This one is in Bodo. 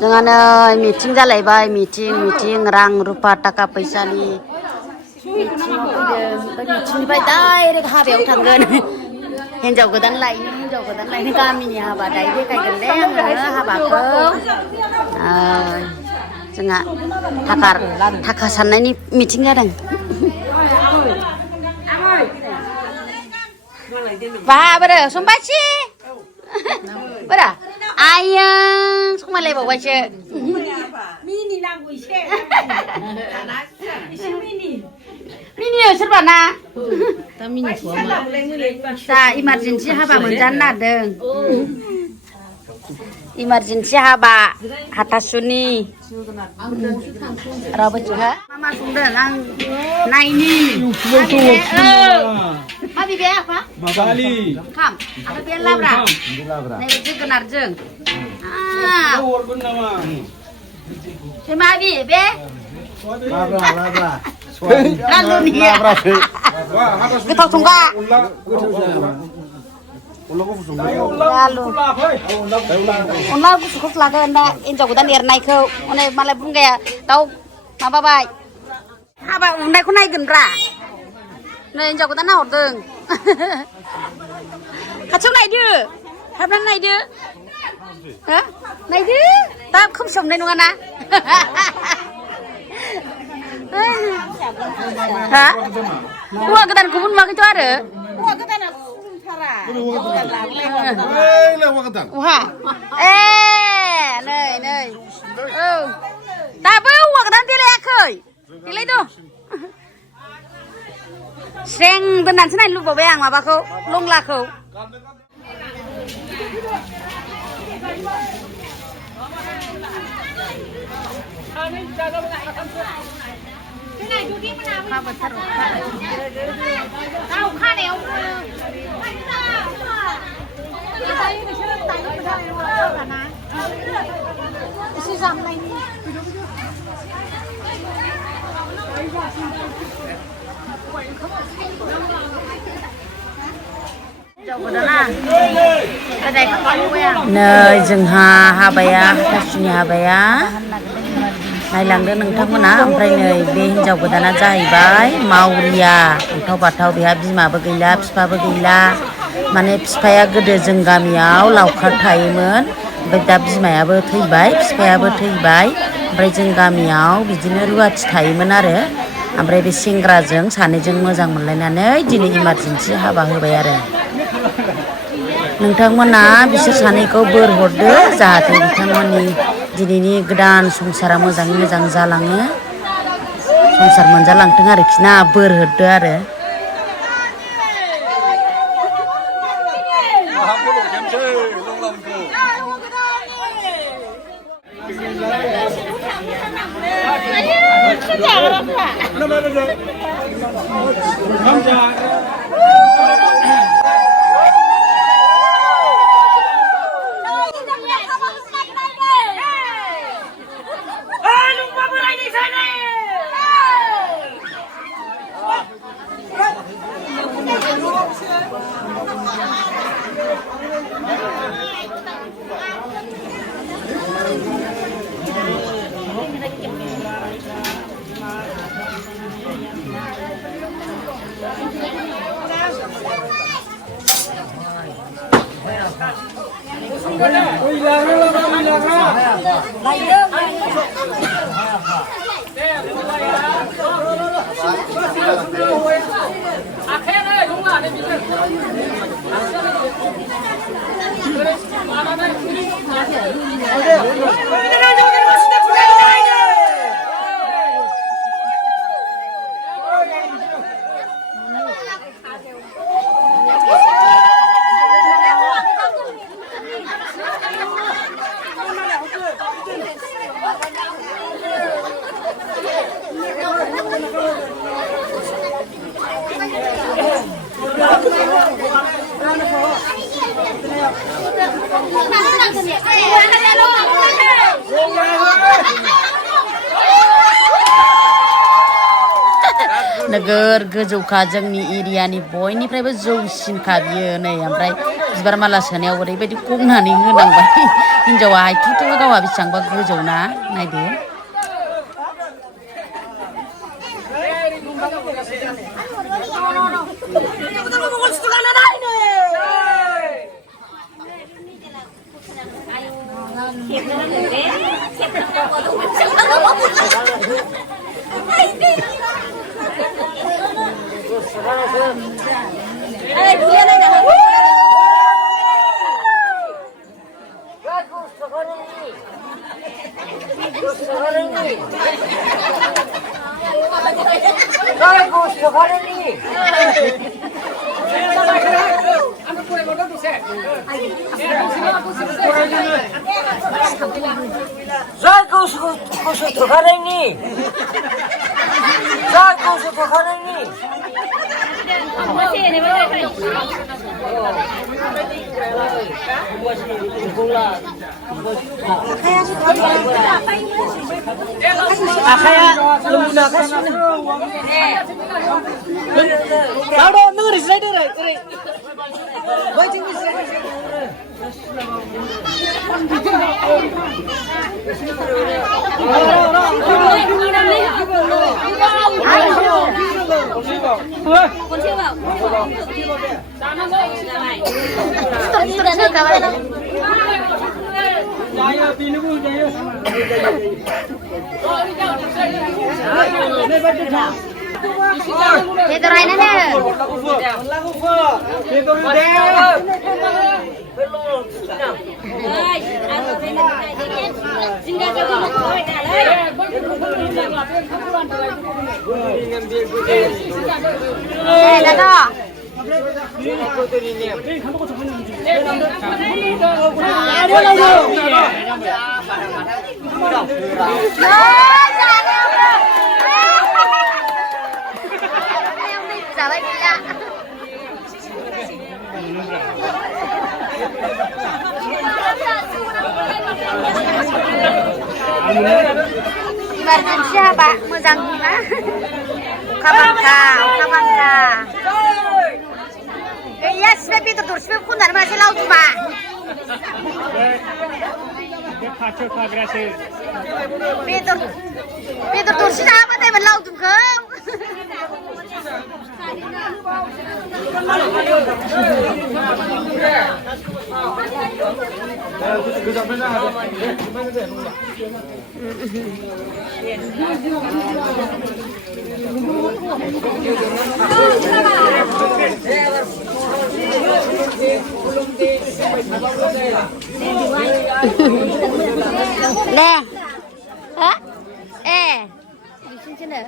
जोंहानो मिटिं जालायबाय मिटिं रां रुपा थाखा फैसानि मिटिङाव फैदों ओमफ्राय मिटिंनिफ्राय डाइरेक्ट हाबायाव थांगोन हिन्जाव गोदान लायनो गामिनि हाबा दायो देखायगोन दे आङो हाबाखौ जोंहा थाखा साननायनि मिटिं जादों बाबोरो समबासि बोरा आयं समायलायबावबायसो मिनि नांगौ एसे मिनि सोरबा ना दा मिनिथ'वा दा इमारजेन्सि हाबा मोनजानो नागिरदों इमारजेन्सि हाबा हाथासुनि रावबो जोहा मा संदों आं नायनि मा बिबे आफा माबालि खाम आफा बे लाब्रा नै जोगोनारजों हरगोन नामा बे मा बे लाब्रा गोथाव संगा अनला गुसुखौसो लागोन दा हिन्जाव गोदान एरनायखौ अनेक मालाय बुंगाया दाउ माबाबाय हाबा उननायखौ नायगोनब्रा नै हिन्जाव गोदान नाहरदों खाथियाव नायदो हाबनानै नायदो नायदो दा खोमसोमनाय नङाना हा हौवा गोदानखौबो नुवाखैथ' आरो हौवा गोदाना अहा ए नै औ दाबो हौवा गोदान देलायाखै देलायदो स्रें दोननानैसो नायनो लुबैबाय आं माबाखौ लंलाखौ नै जोंहा हाबाया हाथासुनि हाबाया नायलांदो नोंथांमोना ओमफ्राय नै बे हिन्जाव गोदाना जाहैबाय मावरिया अन्थाव बाथाव बेहा बिमाबो गैला बिफाबो गैला माने बिफाया गोदो जों गामियाव लावखार थायोमोन ओमफ्राय दा बिमायाबो थैबाय बिफायाबो थैबाय ओमफ्राय जों गामियाव बिदिनो रुवाथि थायोमोन आरो ओमफ्राय बे सेंग्राजों सानैजों मोजां मोनलायनानै दिनै इमारजेन्सि हाबा होबाय आरो नोंथांमोना बिसोर सानैखौ बोर हरदो जाहाथे बिथांमोननि दिनैनि गोदान संसारा मोजाङै मोजां जालाङो संसार मोनजालांथों आरोखि ना बोर हरदो आरो नोगोर गोजौखा जोंनि एरियानि बयनिफ्रायबो जौसिनखा बियो नै ओमफ्राय बिबार माला सोनायाव ओरैबायदि खननानै होनांबाय हिन्जावा हायथुथु गावहा बेसेबांबा गोजौ ना नायदो Akaya lemuna kasih. Lalu nuri slider रे. Baju Jaya pinuku jaya sama. Thế tôi này nè. Thế tôi đây. Đây là đó. Giả vậy ạ. Ibaratkan siapa mezang bunga? Kabangka, kabangka. Iya, sebab itu terus sebab kundar masih laut cuma. Peter, Peter terus apa teh laut tuh kau? Nè, hả? Ê, đi xin xin nữa.